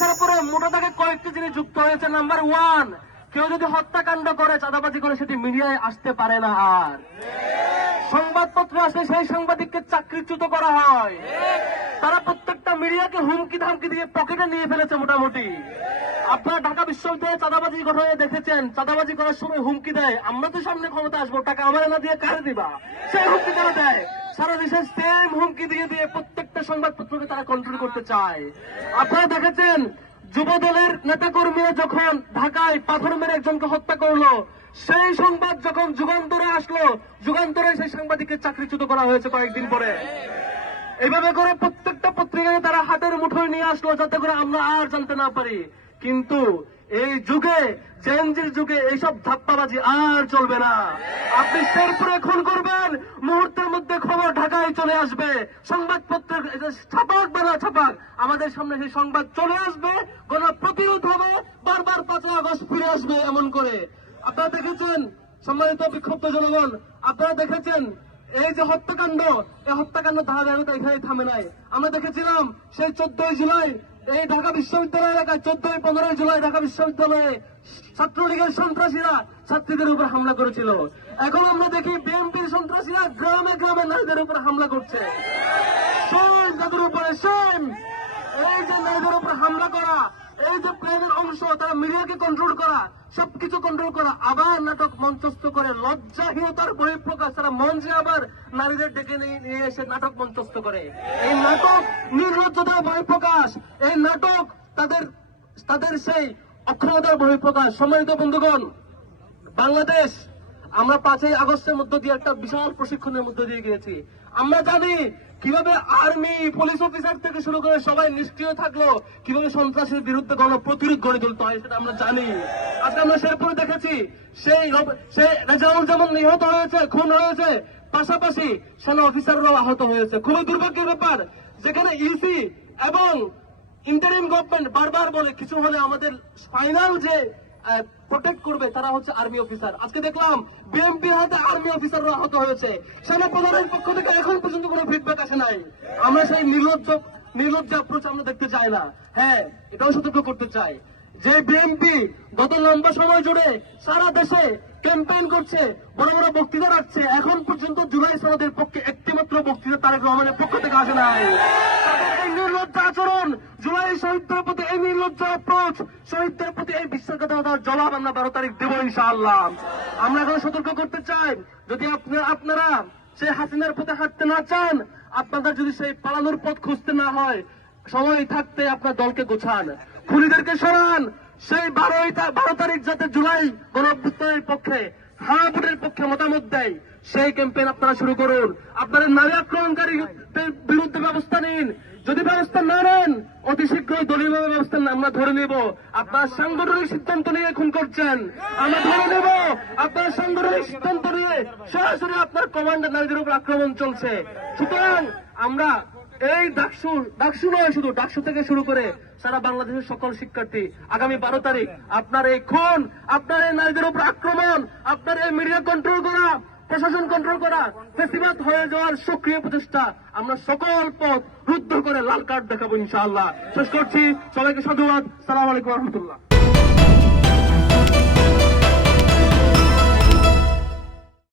আসার পরে মোটা দাগে কয়েকটি জিনিস যুক্ত হয়েছে। নাম্বার ওয়ান, কেউ যদি হত্যাকাণ্ড করে, চাঁদাবাজি করে, সেটি মিডিয়ায় আসতে পারে না। আর সংবাদপত্র আসলে সেই সাংবাদিককে চাকরিচ্যুত করা হয়। তারা প্রত্যেকটা মিডিয়াকে হুমকি ধামকি দিয়ে পকেটে নিয়ে ফেলেছে মোটামুটি। আপনারা ঢাকা বিশ্ববিদ্যালয়ে চাঁদাবাজি ঘটনায় দেখেছেন, চাঁদাবাজি করার সময় হুমকি দেয়, আমরা তো সামনে ক্ষমতা আসবো, টাকা আমার না দিয়ে কারে দিবা, সেই হুমকি তারা দেয়। সারা দেশে সেম হুমকি দিয়ে দিয়ে প্রত্যেকটা সংবাদপত্রকে তারা কন্ট্রোল করতে চায়। আপনারা দেখেছেন যুব দলের নেতাকর্মীরা যখন ঢাকায় পাথর মেরে একজনকে হত্যা করলো, সেই সংবাদ যখন যুগান্তরে আসলো, যুগান্তরে সেই সাংবাদিককে চাকরিচ্যুত করা হয়েছে কয়েকদিন পরে। এইভাবে করে প্রত্যেকটা পত্রিকাকে তারা হাতের মুঠোয় নিয়ে আসলো, যাতে করে আমরা আর জানতে না পারি। কিন্তু এই যুগে, জেনজির যুগে এইসব ধাপ্পাবাজি আর চলবে না। আপনি শেরপুরে খুন করবেন, মুহূর্তের মধ্যে খবর ঢাকায় চলে আসবে, সংবাদপত্রের ছাপাক বা না ছাপাক, আমাদের সামনে সেই সংবাদ চলে আসবে, কোন প্রতিরোধ হবে, বারবার 5 আগস্ট ফিরে আসবে এমন করে। আপনারা দেখেছেন, সম্মানিত বিক্ষুব্ধ জনগণ, আপনারা দেখেছেন এই যে হত্যাকাণ্ড, এই হত্যাকাণ্ড ধারাবাহিকতা এখানে থামে নাই। আমরা দেখেছিলাম সেই 14 জুলাই এই ঢাকা বিশ্ববিদ্যালয় এলাকায়, 14-15 জুলাই ঢাকা বিশ্ববিদ্যালয়ে ছাত্রলীগের সন্ত্রাসীরা ছাত্রীদের উপর হামলা করেছিল। এখন আমরা দেখি বিএনপির সন্ত্রাসীরা গ্রামে গ্রামে নারীদের উপর হামলা করছে। শোন তাদের উপরে শোন, এই যে নারীদের উপর হামলা করা, এই যে প্ল্যানের অংশ, তারা মিডিয়াকে কন্ট্রোল করা, সবকিছু কন্ট্রোল করা, আবার নাটক মঞ্চস্থ করে, লজ্জাহীনতার বহিঃপ্রকাশ, তারা মঞ্চে আবার নারীদের ডেকে নিয়ে এসে নাটক মঞ্চস্থ করে। এই নাটক নির্লজ্জতার বহিঃপ্রকাশ, এই নাটক তাদের সেই অক্ষমতার বহিঃপ্রকাশ। সম্মানিত বন্ধুগণ, বাংলাদেশ আমরা 5 আগস্টের মধ্য দিয়ে একটা বিশাল প্রশিক্ষণের মধ্য দিয়ে গিয়েছি। আমরা জানি কিভাবে আর্মি, পুলিশ অফিসার থেকে শুরু করে সবাই নিষ্ক্রিয় থাকলো, কিভাবে সন্ত্রাসের বিরুদ্ধে গণপ্রতিরোধ গড়ে তুলতে হয়, সেটা আমরা জানি। আজকে আমরা শেরপুরে দেখেছি সেই রেজাউল যেমন নিহত হয়েছে, খুন হয়েছে, পাশাপাশি সেনা অফিসাররাও আহত হয়েছে। খুবই দুর্ভাগ্যের ব্যাপার, যেখানে ইসি এবং ইন্টারিম গভর্নমেন্ট বারবার বলে কিছু হলে আমাদের ফাইনাল যে প্রোটেক্ট করবে তারা হচ্ছে আর্মি অফিসার। আজকে দেখলাম বিএমপির হাতে আর্মি অফিসাররা আহত হয়েছে, সেনা প্রধানের পক্ষ থেকে এখন পর্যন্ত কোনো ফিডব্যাক আসে নাই। আমরা সেই নির্লজ্জ অ্যাপ্রোচ আমরা দেখতে চাই না। হ্যাঁ, এটাও সতর্ক করতে চাই যে বিএনপি গত লম্বা সময় জুড়ে সারা দেশে ক্যাম্পেইন করছে, বড় বড় বক্তৃতা রাখছে, এখন পর্যন্ত জুলাই সনদের পক্ষে একটিমাত্র বক্তৃতা তারেক রহমানের পক্ষ থেকে আসে নাই। এই নির্লজ্জ আচরণ, জুলাই শহীদদের প্রতি এই নির্লজ্জ অ্যাপ্রোচ, শহীদদের প্রতি এই বিশ্বাসঘাতকতার জবাব আমরা 12 তারিখ দেব ইনশাআল্লাহ। আমরা এখন সতর্ক করতে চাই, যদি আপনারা সেই হাসিনার পথে হাঁটতে না চান, আপনাদের যদি সেই পালানোর পথ খুঁজতে না হয়, সময় থাকতে আপনার দলকে গোছান, খুনিদেরকে সরান। সেই 12 তারিখ যাতে জুলাই গণঅভ্যুত্থানের পক্ষে, হারাপুরের পক্ষে মতামত দেয়, সেই ক্যাম্পেইন আপনারা শুরু করুন। আপনাদের নারী আক্রমণকারীদের বিরুদ্ধে ব্যবস্থা নিন। যদি ব্যবস্থা না নেন, অতি শীঘ্রই দলীয়ভাবে ব্যবস্থা আমরা ধরে নেব। আপনারা সাংগঠনিক সিদ্ধান্ত নিয়ে খুন করছেন, আমরা ধরে নেব। আপনারা সাংগঠনিক সিদ্ধান্ত নিয়ে সরাসরি আপনার কমান্ডার নারীদের উপর আক্রমণ চলছে। সুতরাং আমরা এই ডাকসু নয়, শুধু ডাকসু থেকে শুরু করে সারা বাংলাদেশের সকল শিক্ষার্থী, আগামী 12 তারিখ আপনার এই খুন, আপনার এই নারীদের উপর আক্রমণ, আপনার এই মিডিয়া কন্ট্রোল করা, প্রশাসন কন্ট্রোল করা, ফেসিবাদ হয়ে যাওয়ার সক্রিয় প্রচেষ্টা, আমরা সকল পথ রুদ্ধ করে লাল কার্ড দেখাবো ইনশাআল্লাহ। শেষ করছি, সবাইকে সাধুবাদ। আসসালামু আলাইকুম ওয়া রাহমাতুল্লাহ।